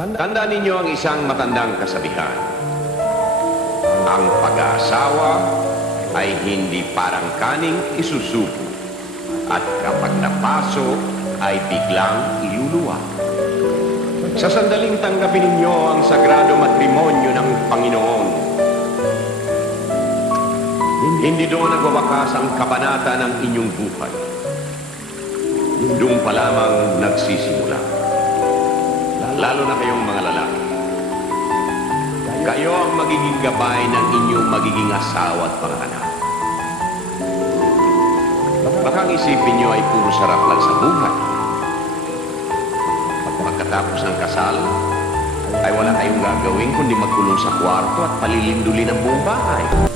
Tandaan ninyo ang isang matandang kasabihan. Ang pag-aasawa ay hindi parang kaning isusubo at kapag napaso ay biglang iluluwa. Sa sandaling tanggapin ninyo ang sagrado matrimonyo ng Panginoon. Hindi doon nagwawakas ang kabanata ng inyong buhay. Doon pa lamang nagsisimula. Lalo na kayong mga lalaki. Kayo ang magiging gabay ng inyong magiging asawa at mga anak. Baka ang isipin nyo ay puro sarap lang sa buhay. Pagkatapos ng kasal, ay wala kayong gagawin kundi magkulong sa kwarto at palilindulin ang buong bahay.